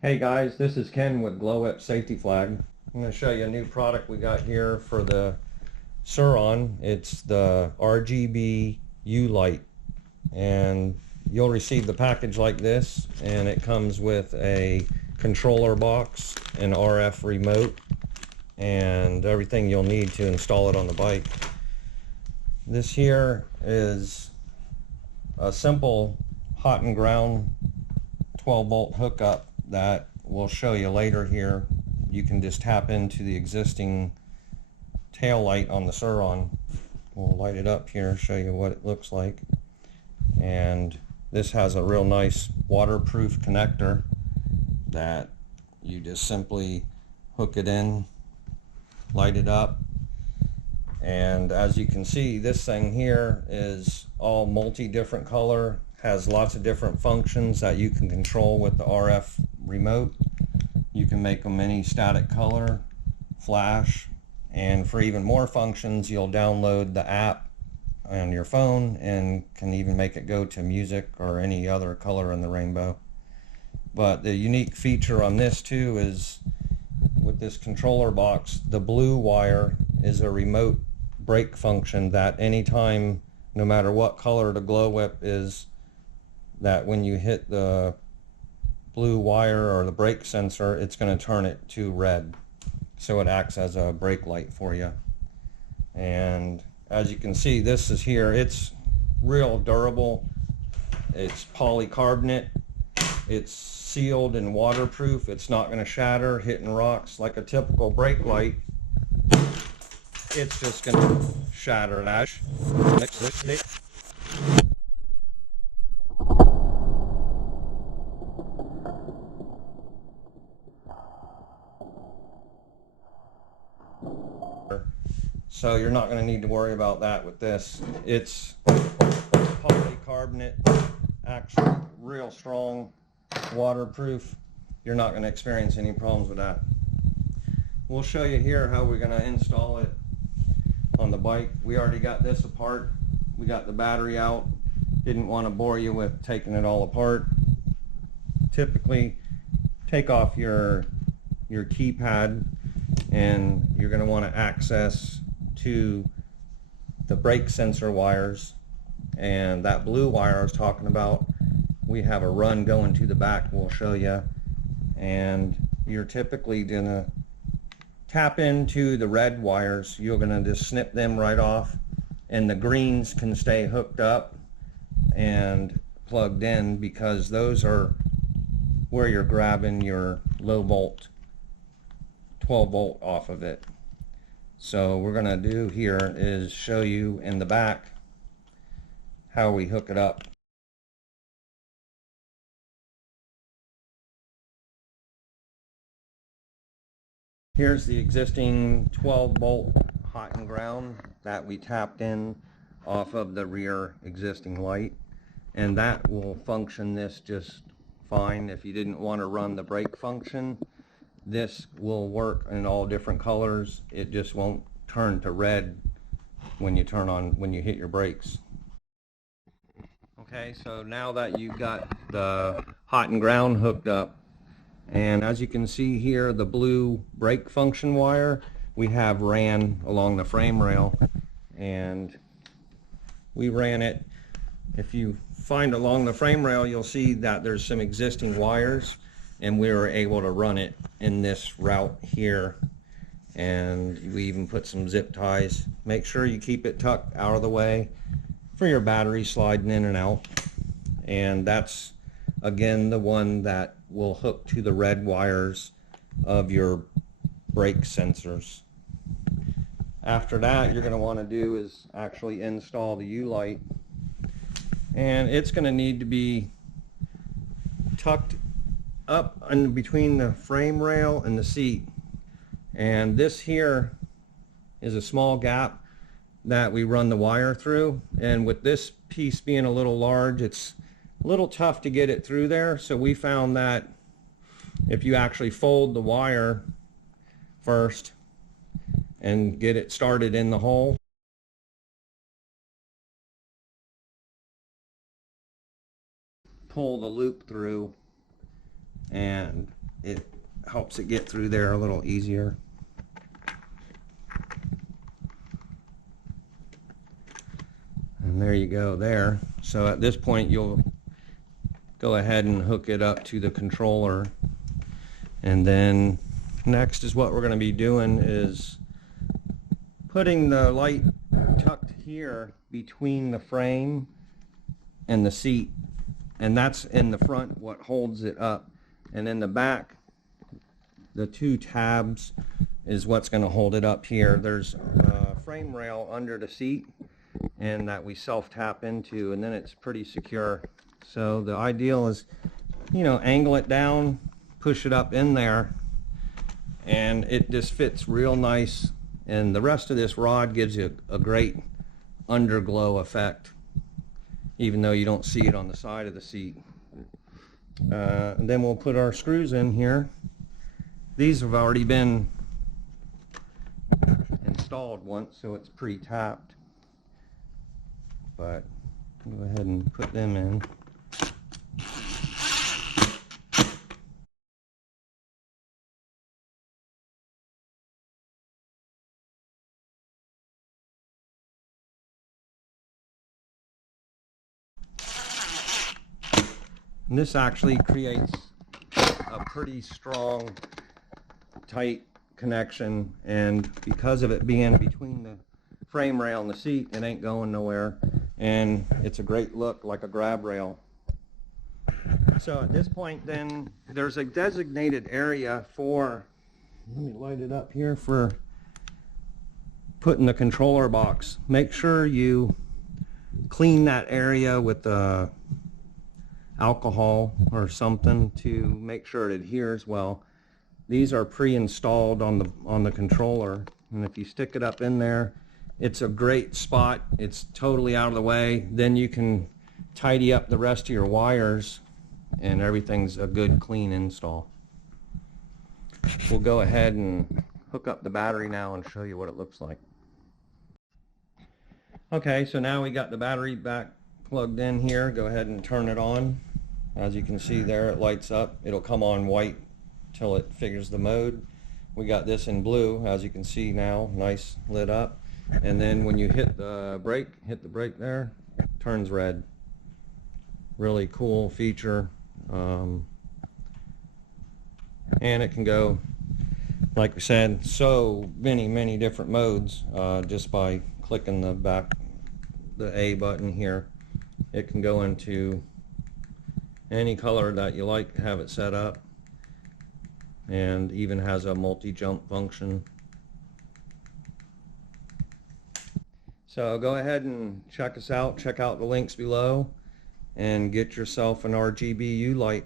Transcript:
Hey guys, this is Ken with Glow Up Safety Flag. I'm going to show you a new product we got here for the Sur-Ron. It's the RGB U-Light, and you'll receive the package like this, and it comes with a controller box, an RF remote, and everything you'll need to install it on the bike. This here is a simple hot and ground 12-volt hookup that we'll show you later here. You can just tap into the existing tail light on the Sur-Ron. We'll light it up here, show you what it looks like. And this has a real nice waterproof connector that you just simply hook it in, light it up, and as you can see, this thing here is all multi-different color, has lots of different functions that you can control with the RF remote. You can make them any static color, flash, and for even more functions you'll download the app on your phone and can even make it go to music or any other color in the rainbow. But the unique feature on this too is with this controller box, the blue wire is a remote brake function that anytime, no matter what color the glow whip is, that when you hit the blue wire or the brake sensor, it's going to turn it to red, so it acts as a brake light for you. And as you can see, this is here, it's real durable, it's polycarbonate, it's sealed and waterproof, it's not going to shatter hitting rocks like a typical brake light. It's just going to shatter that. So you're not going to need to worry about that with this. It's polycarbonate, actually real strong, waterproof. You're not going to experience any problems with that. We'll show you here how we're going to install it on the bike. We already got this apart. We got the battery out. Didn't want to bore you with taking it all apart. Typically, take off your keypad, and you're going to want to access to the brake sensor wires, and that blue wire I was talking about, we have a run going to the back we'll show you, and you're typically going to tap into the red wires. You're going to just snip them right off, and the greens can stay hooked up and plugged in because those are where you're grabbing your low volt 12 volt off of it. So what we're going to do here is show you in the back how we hook it up. Here's the existing 12 volt hot and ground that we tapped in off of the rear existing light, and that will function this just fine. If you didn't want to run the brake function, this will work in all different colors. It just won't turn to red when you hit your brakes. Okay, so now that you've got the hot and ground hooked up, and as you can see here, the blue brake function wire we have ran along the frame rail, and we ran it. If you find along the frame rail, you'll see that there's some existing wires, and we were able to run it in this route here, and we even put some zip ties. Make sure you keep it tucked out of the way for your battery sliding in and out. And that's again the one that will hook to the red wires of your brake sensors. After that, you're going to want to do is actually install the U-Light, and it's going to need to be tucked up in between the frame rail and the seat. And this here is a small gap that we run the wire through, and with this piece being a little large, it's a little tough to get it through there. So we found that if you actually fold the wire first and get it started in the hole, pull the loop through, and it helps it get through there a little easier. And there you go there. So at this point you'll go ahead and hook it up to the controller, and then next is what we're going to be doing is putting the light tucked here between the frame and the seat, and that's in the front what holds it up, and in the back the two tabs is what's going to hold it up here. There's a frame rail under the seat and that we self tap into, and then it's pretty secure. So the ideal is, you know, angle it down, push it up in there, and it just fits real nice, and the rest of this rod gives you a great underglow effect even though you don't see it on the side of the seat. And then we'll put our screws in here. These have already been installed once, so it's pre-tapped, but go ahead and put them in. And this actually creates a pretty strong, tight connection, and because of it being between the frame rail and the seat, it ain't going nowhere, and it's a great look, like a grab rail. So at this point then, there's a designated area for, let me light it up here, for putting the controller box. Make sure you clean that area with alcohol or something to make sure it adheres well. These are pre-installed on the controller, and if you stick it up in there, it's a great spot. It's totally out of the way. Then you can tidy up the rest of your wires, and everything's a good clean install. We'll go ahead and hook up the battery now and show you what it looks like. Okay, so now we got the battery back plugged in here. Go ahead and turn it on. As you can see there, it lights up. It'll come on white till it figures the mode. We got this in blue, as you can see now, nice lit up. And then when you hit the brake there, it turns red. Really cool feature. And it can go, like we said, so many different modes just by clicking the A button here. It can go into any color that you like, have it set up, and even has a multi-jump function. So go ahead and check us out, check out the links below, and get yourself an RGB U-Light.